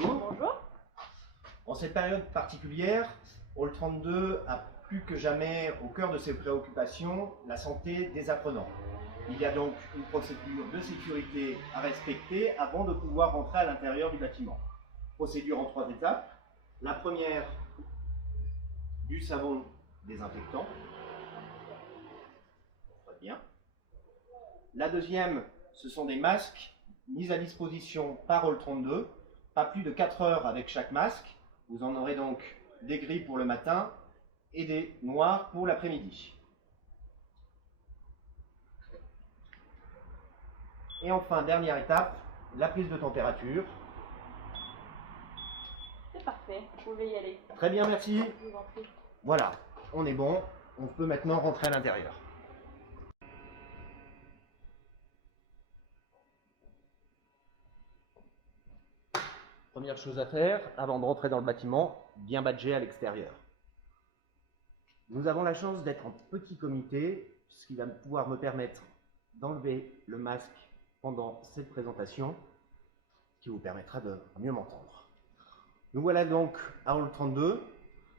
Bonjour. Bonjour. En cette période particulière, Hall 32 a plus que jamais au cœur de ses préoccupations la santé des apprenants. Il y a donc une procédure de sécurité à respecter avant de pouvoir rentrer à l'intérieur du bâtiment. Procédure en 3 étapes. La première, du savon désinfectant. Très bien. La deuxième, ce sont des masques mis à disposition par Hall 32. Pas plus de 4 heures avec chaque masque. Vous en aurez donc des gris pour le matin et des noirs pour l'après-midi. Et enfin, dernière étape, la prise de température. C'est parfait, vous pouvez y aller. Très bien, merci. Je vous en prie. Voilà, on est bon. On peut maintenant rentrer à l'intérieur. Première chose à faire, avant de rentrer dans le bâtiment, bien badger à l'extérieur. Nous avons la chance d'être en petit comité, ce qui va pouvoir me permettre d'enlever le masque pendant cette présentation, qui vous permettra de mieux m'entendre. Nous voilà donc à Hall 32,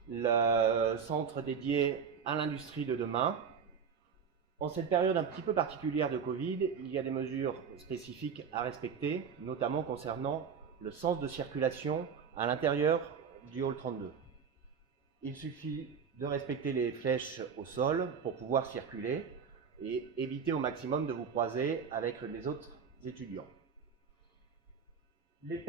le centre dédié à l'industrie de demain. En cette période un petit peu particulière de Covid, il y a des mesures spécifiques à respecter, notamment concernant le sens de circulation à l'intérieur du Hall 32. Il suffit de respecter les flèches au sol pour pouvoir circuler et éviter au maximum de vous croiser avec les autres étudiants. Les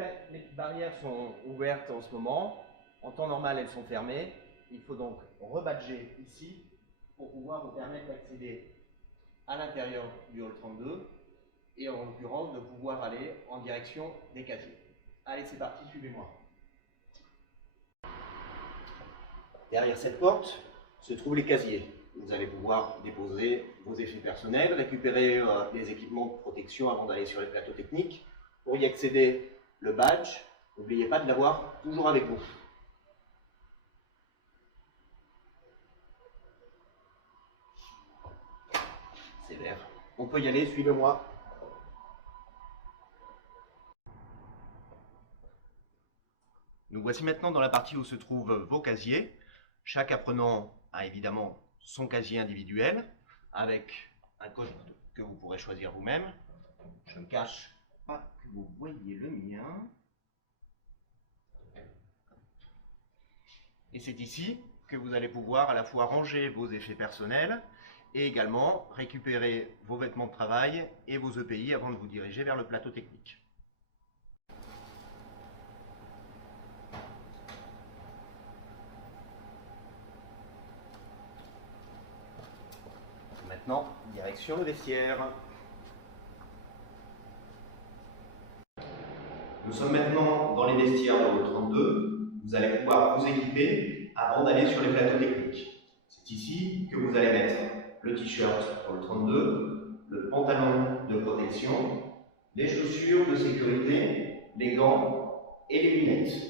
barrières sont ouvertes en ce moment. En temps normal, elles sont fermées. Il faut donc rebadger ici pour pouvoir vous permettre d'accéder à l'intérieur du Hall 32 et en l'occurrence de pouvoir aller en direction des casiers. Allez, c'est parti, suivez-moi. Derrière cette porte se trouvent les casiers. Vous allez pouvoir déposer vos effets personnels, récupérer les équipements de protection avant d'aller sur les plateaux techniques. Pour y accéder, le badge, n'oubliez pas de l'avoir toujours avec vous. C'est vert. On peut y aller, suivez-moi. Nous voici maintenant dans la partie où se trouvent vos casiers. Chaque apprenant a évidemment son casier individuel avec un code que vous pourrez choisir vous-même. Je ne cache pas que vous voyez le mien. Et c'est ici que vous allez pouvoir à la fois ranger vos effets personnels et également récupérer vos vêtements de travail et vos EPI avant de vous diriger vers le plateau technique. Maintenant, direction le vestiaire. Nous sommes maintenant dans les vestiaires de Hall 32. Vous allez pouvoir vous équiper avant d'aller sur les plateaux techniques. C'est ici que vous allez mettre le t-shirt Hall 32, le pantalon de protection, les chaussures de sécurité, les gants et les lunettes.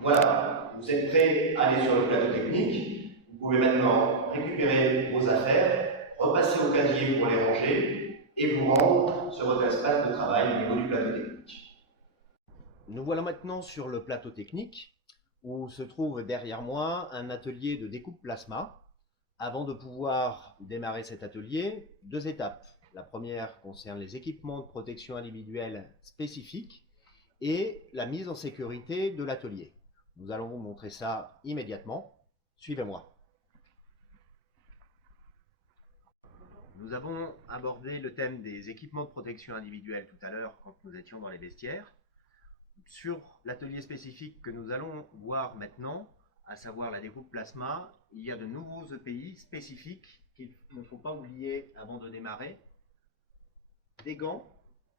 Voilà, vous êtes prêts à aller sur le plateau technique. Vous pouvez maintenant récupérer vos affaires, repasser au casier pour les ranger et vous rendre sur votre espace de travail au niveau du plateau technique. Nous voilà maintenant sur le plateau technique où se trouve derrière moi un atelier de découpe plasma. Avant de pouvoir démarrer cet atelier, 2 étapes. La première concerne les équipements de protection individuelle spécifiques et la mise en sécurité de l'atelier. Nous allons vous montrer ça immédiatement. Suivez-moi. Nous avons abordé le thème des équipements de protection individuelle tout à l'heure quand nous étions dans les vestiaires. Sur l'atelier spécifique que nous allons voir maintenant, à savoir la découpe plasma, il y a de nouveaux EPI spécifiques qu'il ne faut pas oublier avant de démarrer. des gants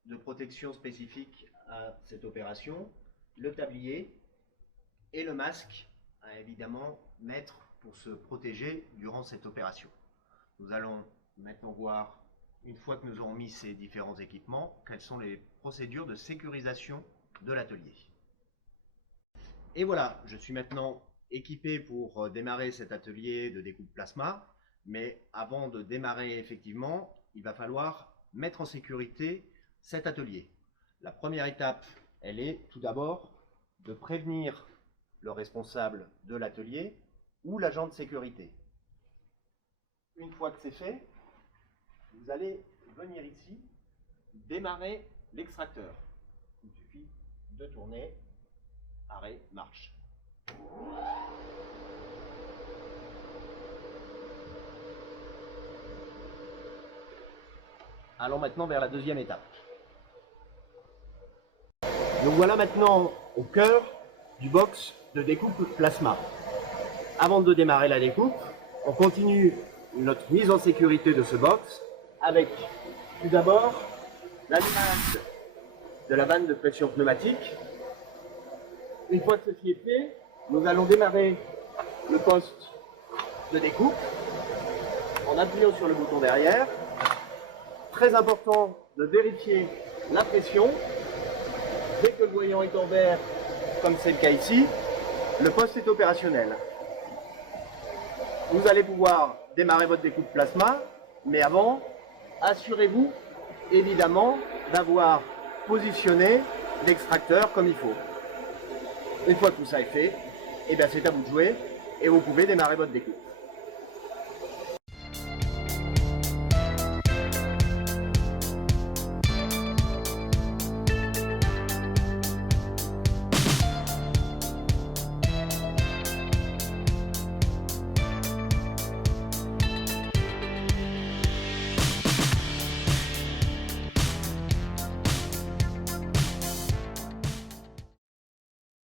de protection spécifiques à cette opération, le tablier et le masque à évidemment mettre pour se protéger durant cette opération. Nous allons maintenant voir, une fois que nous aurons mis ces différents équipements, quelles sont les procédures de sécurisation de l'atelier. Et voilà, je suis maintenant équipé pour démarrer cet atelier de découpe plasma, mais avant de démarrer effectivement, il va falloir mettre en sécurité cet atelier. La première étape, elle est tout d'abord de prévenir le responsable de l'atelier ou l'agent de sécurité. Une fois que c'est fait, vous allez venir ici démarrer l'extracteur. Il suffit de tourner, arrêt, marche. Allons maintenant vers la deuxième étape. Nous voilà maintenant au cœur du box de découpe plasma. Avant de démarrer la découpe, on continue notre mise en sécurité de ce box avec tout d'abord l'allumage de la vanne de pression pneumatique. Une fois que ceci est fait, nous allons démarrer le poste de découpe en appuyant sur le bouton derrière. Très important de vérifier la pression. Dès que le voyant est en vert, comme c'est le cas ici, le poste est opérationnel. Vous allez pouvoir démarrer votre découpe plasma, mais avant, assurez-vous évidemment d'avoir positionné l'extracteur comme il faut. Une fois que tout ça est fait, eh bien c'est à vous de jouer et vous pouvez démarrer votre découpe.